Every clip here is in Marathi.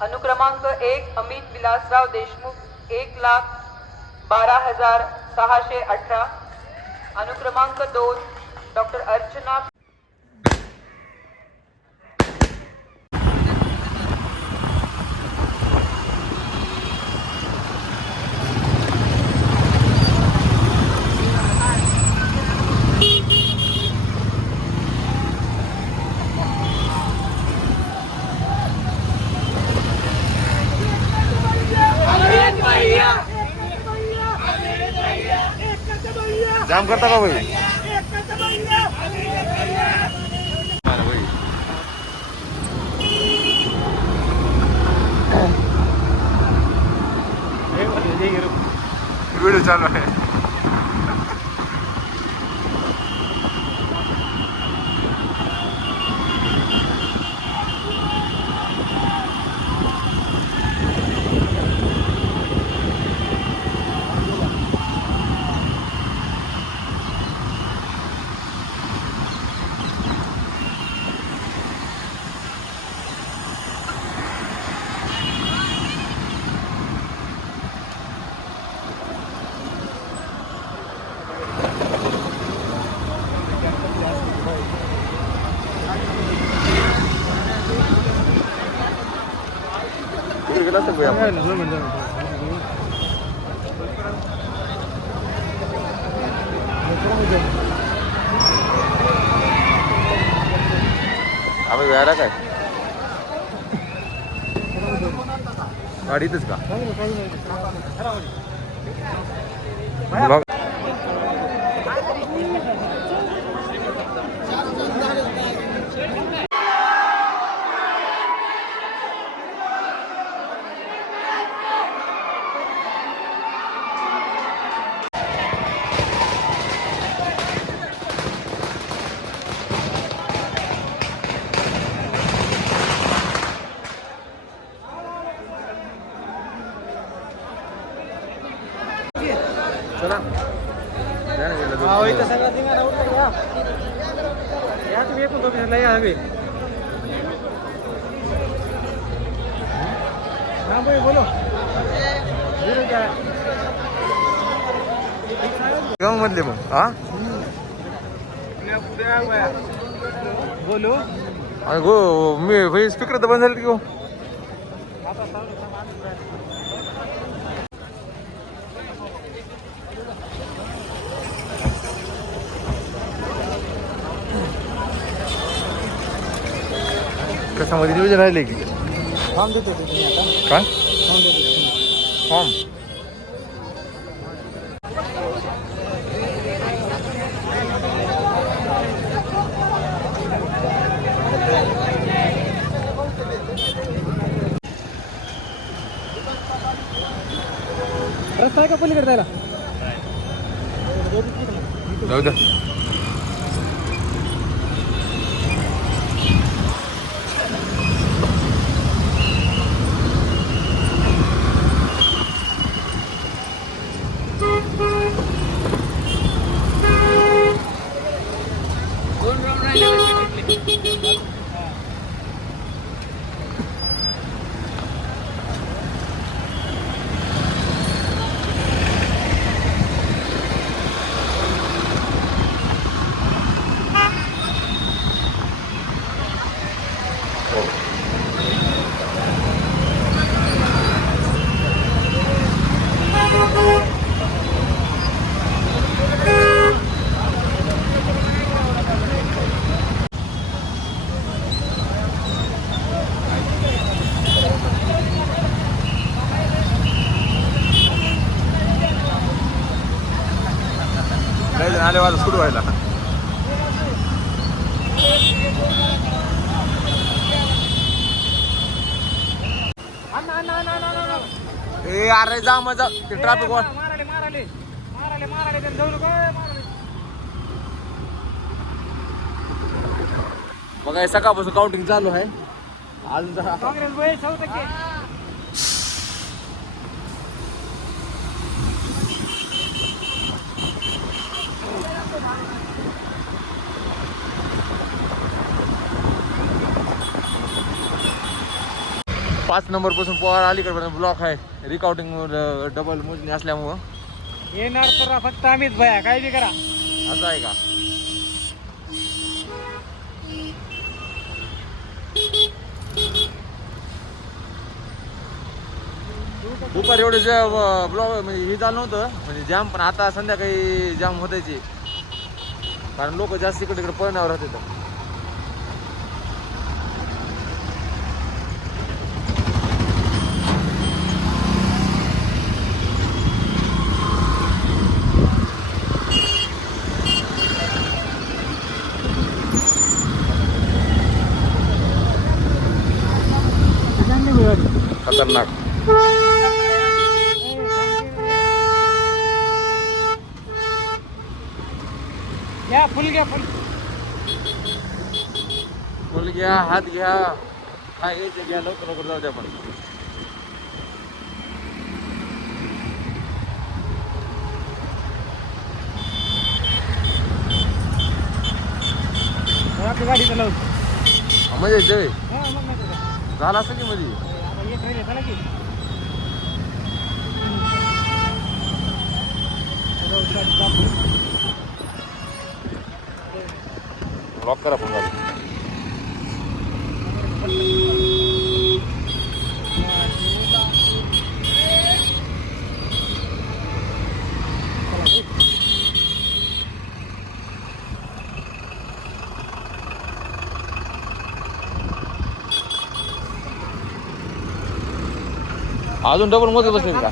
अनुक्रमांक 1 अमित विलासराव देशमुख 1,12,618. अनुक्रमांक 2 डॉक्टर अर्चना जाम करता का भाई? वीडियो चालू आहे. अबे वेळा काय गाडीतच का? चला इथं सगळं धिंगाणा उठला या तुम्ही एकूण दोघं या हवे हां भाई बोलो गाव मधले मग हा बोलो गो मी भाई स्पीकर तर बंद झाले की हो कशामध्ये नियोजन राहिले की फॉर्म देतो काय फॉर्म रस्ता आहे का पलीकडे जायला जाऊ द्या आले वाजता सुरू व्हायला ए अरे जा मजा ते ट्रॅफिक वर बघा सकाळपासून काउंटिंग चालू आहे आज 5 नंबर पासून पोहार अलीकडे ब्लॉक आहे. रिकॉर्डिंग डबल मोजणी असल्यामुळं येणार तर फक्त आम्हीच भया, काय बी करा. असं आहे का? दुपारी एवढे जे ब्लॉक म्हणजे हे झालं नव्हतं म्हणजे जाम, पण आता संध्याकाळी जाम होतायची कारण लोक जास्त इकडे तिकडे पळण्यावर राहतात. खतरनाक. घ्या फुल, घ्या फुल. फुल घ्या, हात घ्या, काय घ्यायचे घ्या, लवकर लवकर जाऊ द्या. पण आपली गाडी चालव. म्हणजे जय हा मग नाही तर झाला असं की मध्ये आता एक राहिले चला की. लॉक करा पण गाडी. अजून डबल मोजत बसेल का?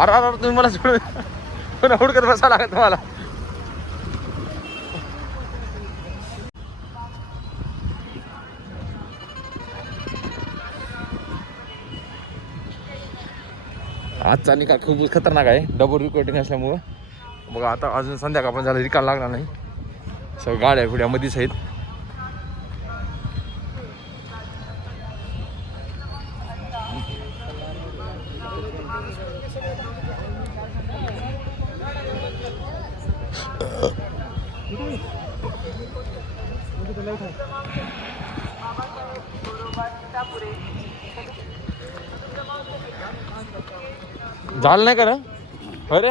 अरे अरे तुम्ही मला सोडून हुडकत बसा लागत तुम्हाला. आजचा निकाल खूप खतरनाक आहे डबल रिकॉर्डिंग असल्यामुळं. बघा आता अजून संध्याकाळ पण झालं, निकाल लागला नाही. सगळ्या गाड्या पुढ्या मध्येच आहेत. झालं नाही का रे? अरे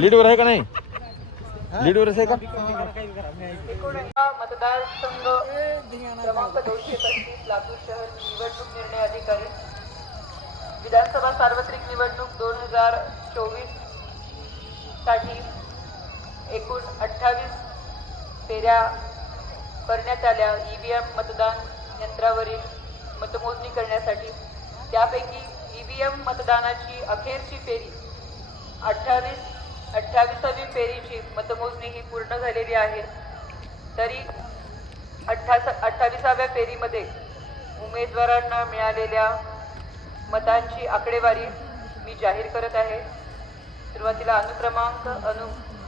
लीडवर आहे का नाही? लीडवरच आहे का? मतदारसंघ क्रमांक 235 लातूर शहर निवडणूक निर्णय अधिकारी. विधानसभा सार्वत्रिक निवडणूक 2024 साठी एकूण 28 फेऱ्या करण्यात आल्या. EVM मतदान यंत्रावरील मतमोजणी करण्यासाठी त्यापैकी EVM मतदानाची अखेरची फेरी 28वी फेरीची मतमोजणी ही पूर्ण झालेली आहे. तरी 28व्या फेरीमध्ये उमेदवारांना मिळालेल्या मतांची आकडेवारी मी जाहीर करत आहे. सुरुवातीला अनुक्रमांक,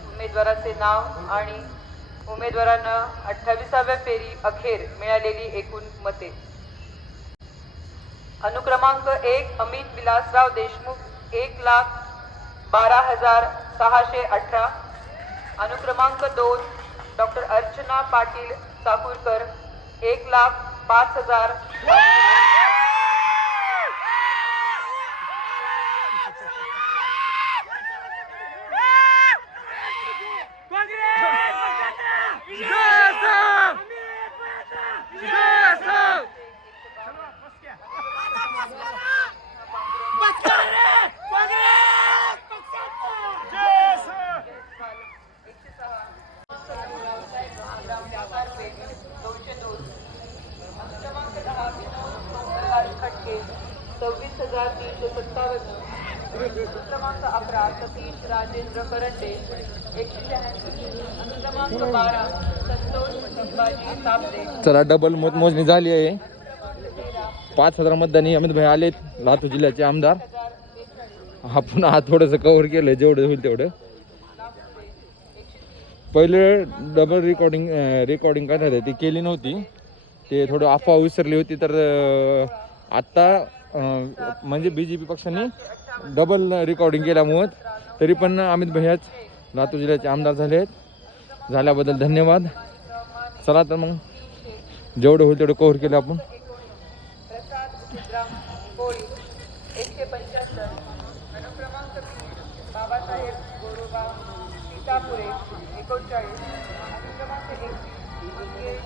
उमेदवाराचे नाव आणि उमेदवारांना 28व्या फेरी अखेर मिळालेली एकूण मते. अनुक्रमांक 1 अमित विलासराव देशमुख 1,12,618. अनुक्रमांक 2 डॉक्टर अर्चना पाटील साकुरकर 1,05,000. खटके 26,357. क्रमांक 11 सतीश राजेंद्र करंडे 186. क्रमांक 12 संतोष संभाजी तापडे. चला डबल मोजणी झाली आहे. 5,000 मतदानी अमित भाई आलेत, लातूर जिल्ह्याचे आमदार. आपण हा थोडंसं कव्हर केलं जेवढं होईल तेवढं. पहिले डबल रिकॉर्डिंग करण्यात ती केली नव्हती, ते थोडं अफवा विसरली होती. तर आत्ता म्हणजे BJP पक्षाने डबल रिकॉर्डिंग केल्यामुळं तरी पण अमित भैयाच लातूर जिल्ह्याचे आमदार झाले आहेत. झाल्याबद्दल धन्यवाद. चला तर मग जेवढं होईल तेवढं कव्हर केलं आपण. 175, अनुक्रमांक 20 बाबासाहेब गोरोबा सीतापुरे 39, अनुक्रमांक 31 मंगेश